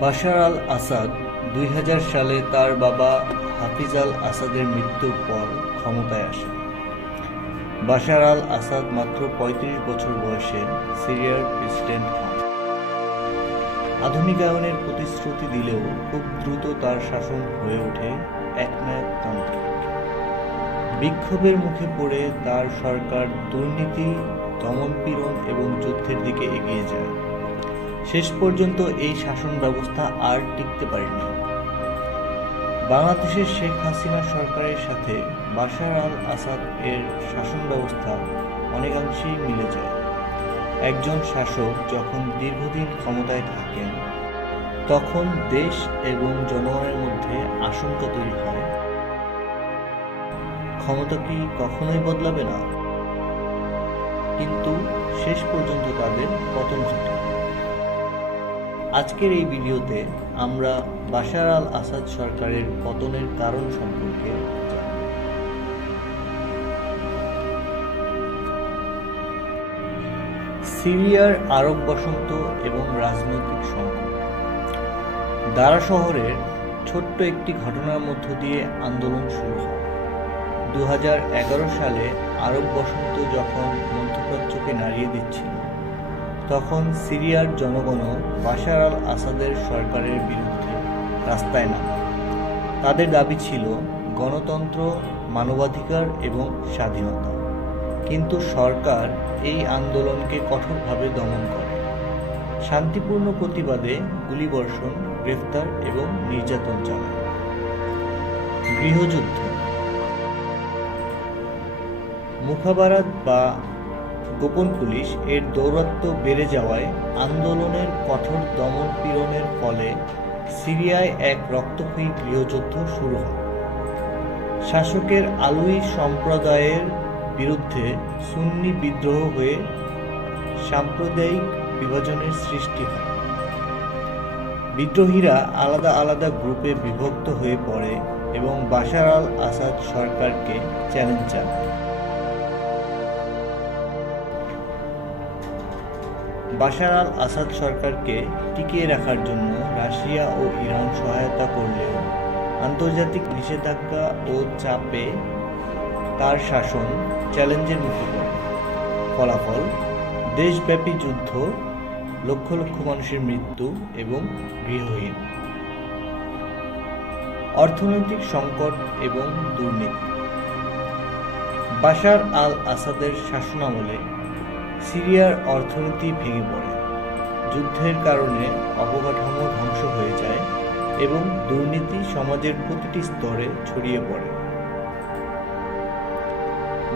বাশার আল আসাদ ২০০০ সালে তার বাবা হাফিজ আল আসাদের মৃত্যুর পর ক্ষমতায় আসেন। বাশার আল আসাদ মাত্র ৩৫ বছর বয়সে সিরিয়ার প্রেসিডেন্ট হন। আধুনিকায়নের প্রতিশ্রুতি দিলেও খুব দ্রুত তার শাসন হয়ে ওঠে একনায়কতান্ত্রিক। বিক্ষোভের মুখে পড়ে তার সরকার দুর্নীতি, দমনপীড়ন এবং যুদ্ধের দিকে এগিয়ে যায়। শেষ পর্যন্ত এই শাসন ব্যবস্থা আর টিকতে পারেনি। বাংলাদেশের শেখ হাসিনা সরকারের সাথে বাশার আল আসাদ এর শাসন ব্যবস্থা অনেকাংশেই মিলে যায়। একজন শাসক যখন দীর্ঘদিন ক্ষমতায় থাকেন, তখন দেশ এবং জনগণের মধ্যে আশঙ্কা তৈরি হয়, ক্ষমতা কি কখনোই বদলাবে না? কিন্তু শেষ পর্যন্ত তাদের পতন ঘটে। আজকের এই ভিডিওতে আমরা বাশার আল আসাদ সরকারের পতনের কারণ সম্পর্কে জানব। সিরিয়ার আরব বসন্ত এবং রাজনৈতিক সংকট। দারা শহরের ছোট্ট একটি ঘটনার মধ্য দিয়ে আন্দোলন শুরু হয়। ২০১১ সালে আরব বসন্ত যখন মধ্যপ্রাচ্যকে নাড়িয়ে দিচ্ছিল, তখন সিরিয়ার জনগণও বাশার আল আসাদের সরকারের বিরুদ্ধে রাস্তায় নামে। তাদের দাবি ছিল গণতন্ত্র, মানবাধিকার এবং স্বাধীনতা। কিন্তু সরকার এই আন্দোলনকে কঠোরভাবে দমন করে। শান্তিপূর্ণ প্রতিবাদে গুলিবর্ষণ, গ্রেফতার এবং নির্যাতন চালায়। গৃহযুদ্ধ। মুখাবারাত বা গোপন পুলিশ এর দৌরাত্ম্য বেড়ে যাওয়ায় আন্দোলনের কঠোর দমন-পীড়নের ফলে সিরিয়ায় এক রক্তক্ষয়ী গৃহযুদ্ধ শুরু হয়। শাসকের আলুই সম্প্রদায়ের বিরুদ্ধে সুন্নি বিদ্রোহ হয়ে সাম্প্রদায়িক বিভাজনের সৃষ্টি হয়। বিদ্রোহীরা আলাদা আলাদা গ্রুপে বিভক্ত হয়ে পড়ে এবং বাশার আল আসাদ সরকারকে চ্যালেঞ্জ জানায়। বাশার আল আসাদ সরকারকে টিকিয়ে রাখার জন্য রাশিয়া ও ইরান সহায়তা করলেও আন্তর্জাতিক নিষেধাজ্ঞা ও চাপে তার শাসন চ্যালেঞ্জের মুখে পড়ে। ফলাফল, দেশব্যাপী যুদ্ধ, লক্ষ লক্ষ মানুষের মৃত্যু এবং গৃহহীন। অর্থনৈতিক সংকট এবং দুর্নীতি। বাশার আল আসাদের শাসনামলে সিরিয়ার অর্থনীতি ভেঙে পড়ে, যুদ্ধের কারণে অবকাঠামো ধ্বংস হয়ে যায় এবং দুর্নীতি সমাজের প্রতিটি স্তরে ছড়িয়ে পড়ে।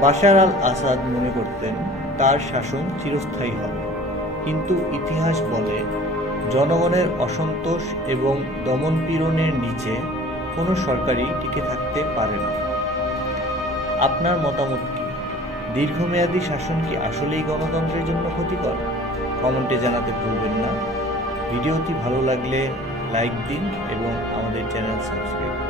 বাশার আল আসাদ মনে করতেন তার শাসন চিরস্থায়ী হবে, কিন্তু ইতিহাস বলে জনগণের অসন্তোষ এবং দমনপীড়নের নিচে কোনো সরকারই টিকে থাকতে পারে না। আপনার মতামত কি? দীর্ঘমেয়াদী শাসন কি আসলেই গণতন্ত্রের জন্য ক্ষতিকর? কমেন্টে জানাতে ভুলবেন না। ভিডিওটি ভালো লাগলে লাইক দিন এবং আমাদের চ্যানেল সাবস্ক্রাইব করুন।